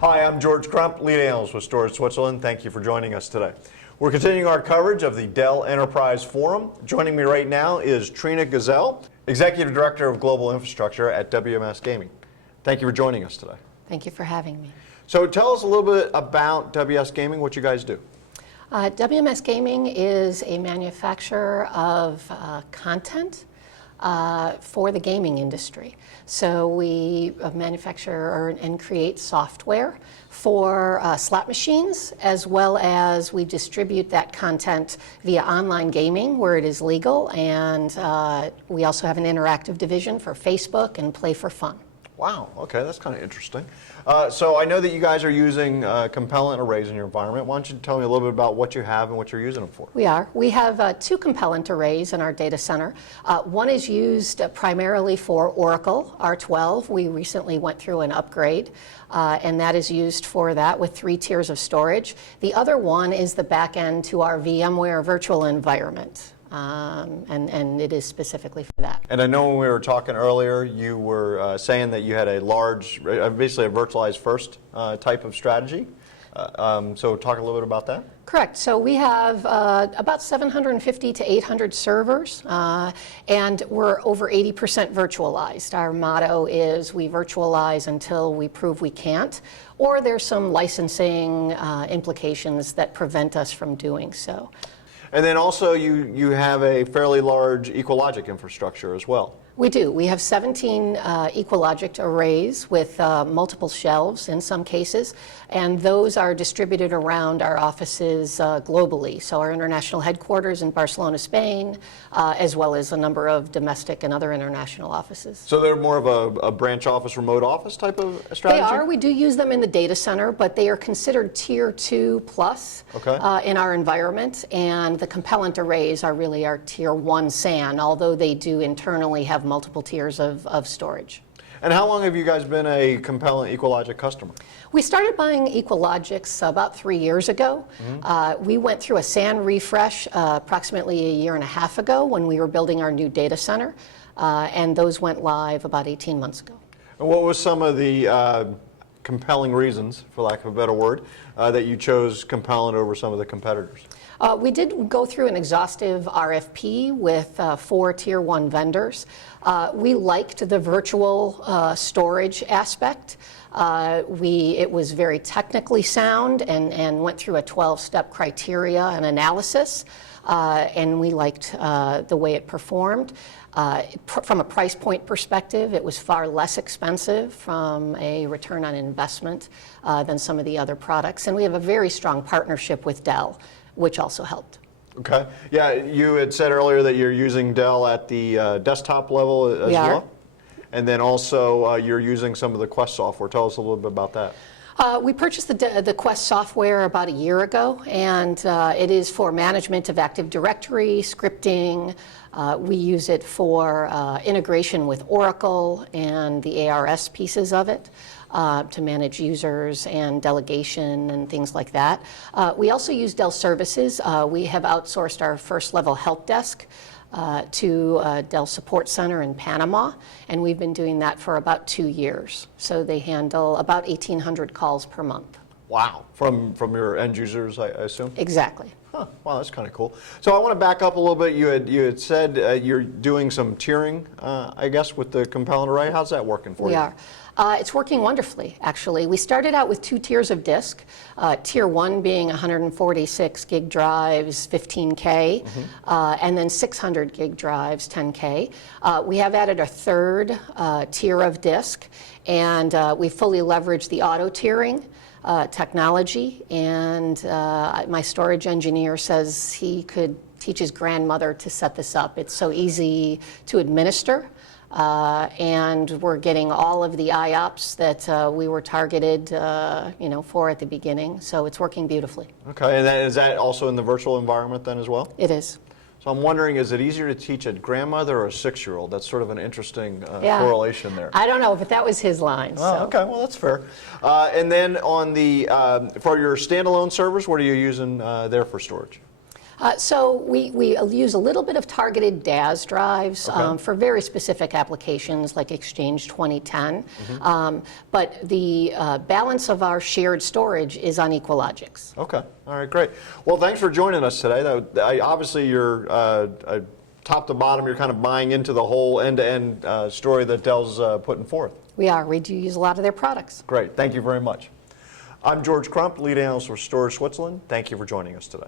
Hi, I'm George Crump, lead analyst with Storage Switzerland. Thank you for joining us today. We're continuing our coverage of the Dell Enterprise Forum. Joining me right now is Trina Gizel, Executive Director of Global Infrastructure at WMS Gaming. Thank you for joining us today. Thank you for having me. So tell us a little bit about WMS Gaming, what you guys do. WMS Gaming is a manufacturer of content for the gaming industry. So we manufacture and create software for slot machines, as well as we distribute that content via online gaming where it is legal, and we also have an interactive division for Facebook and Play for Fun. Wow, okay, that's kind of interesting. So I know that you guys are using Compellent Arrays in your environment. Why don't you tell me a little bit about what you have and what you're using them for? We are. We have two Compellent Arrays in our data center. One is used primarily for Oracle R12. We recently went through an upgrade, and that is used for that with 3 tiers of storage. The other one is the back end to our VMware virtual environment. And it is specifically for that. And I know when we were talking earlier, you were saying that you had a large, basically a virtualized first type of strategy. So talk a little bit about that. Correct. So we have about 750 to 800 servers, and we're over 80% virtualized. Our motto is we virtualize until we prove we can't, or there's some licensing implications that prevent us from doing so. And then also you have a fairly large EqualLogic infrastructure as well. We do. We have 17 EqualLogic arrays with multiple shelves in some cases, and those are distributed around our offices globally. So our international headquarters in Barcelona, Spain, as well as a number of domestic and other international offices. So they're more of a branch office, remote office type of strategy? They are. We do use them in the data center, but they are considered Tier 2 plus in our environment, and the Compellent Arrays are really our Tier 1 SAN, although they do internally have multiple tiers of storage. And how long have you guys been a Compellent EqualLogic customer? We started buying EqualLogics about 3 years ago. We went through a SAN refresh approximately a year and a half ago when we were building our new data center, and those went live about 18 months ago. And what was some of the compelling reasons, for lack of a better word, that you chose Compellent over some of the competitors? We did go through an exhaustive RFP with 4 Tier 1 vendors. We liked the virtual storage aspect. It was very technically sound and went through a 12-step criteria and analysis, and we liked the way it performed. From a price point perspective, it was far less expensive from a return on investment than some of the other products, and we have a very strong partnership with Dell, which also helped. Okay. Yeah, you had said earlier that you're using Dell at the desktop level as well. And then also you're using some of the Quest software. Tell us a little bit about that. We purchased the Quest software about a year ago, and it is for management of Active Directory, scripting. We use it for integration with Oracle and the ARS pieces of it. To manage users and delegation and things like that. We also use Dell Services. We have outsourced our first level help desk to Dell Support Center in Panama, and we've been doing that for about 2 years. So they handle about 1,800 calls per month. Wow. From your end users, I assume? Exactly. Huh. Wow, that's kind of cool. So I want to back up a little bit. You had said you're doing some tiering, I guess, with the Compellent Array. How's that working for you? We are. It's working wonderfully, actually. We started out with 2 tiers of disk, Tier 1 being 146 gig drives, 15K, and then 600 gig drives, 10K. We have added a 3rd tier of disk, and we fully leveraged the auto tiering technology, and my storage engineer says he could teach his grandmother to set this up. It's so easy to administer. And we're getting all of the IOPS that we were targeted, for at the beginning. So it's working beautifully. Okay, and is that also in the virtual environment then as well? It is. So I'm wondering, is it easier to teach a grandmother or a 6-year-old? That's sort of an interesting correlation there. I don't know, but that was his line. Oh, okay, well that's fair. And then on the for your standalone servers, what are you using there for storage? So we use a little bit of targeted DAS drives for very specific applications like Exchange 2010, but the balance of our shared storage is on EqualLogics. Okay, all right, great. Well, thanks for joining us today. Obviously, you're top to bottom, you're kind of buying into the whole end-to-end story that Dell's putting forth. We do use a lot of their products. Great, thank you very much. I'm George Crump, lead analyst for Storage Switzerland. Thank you for joining us today.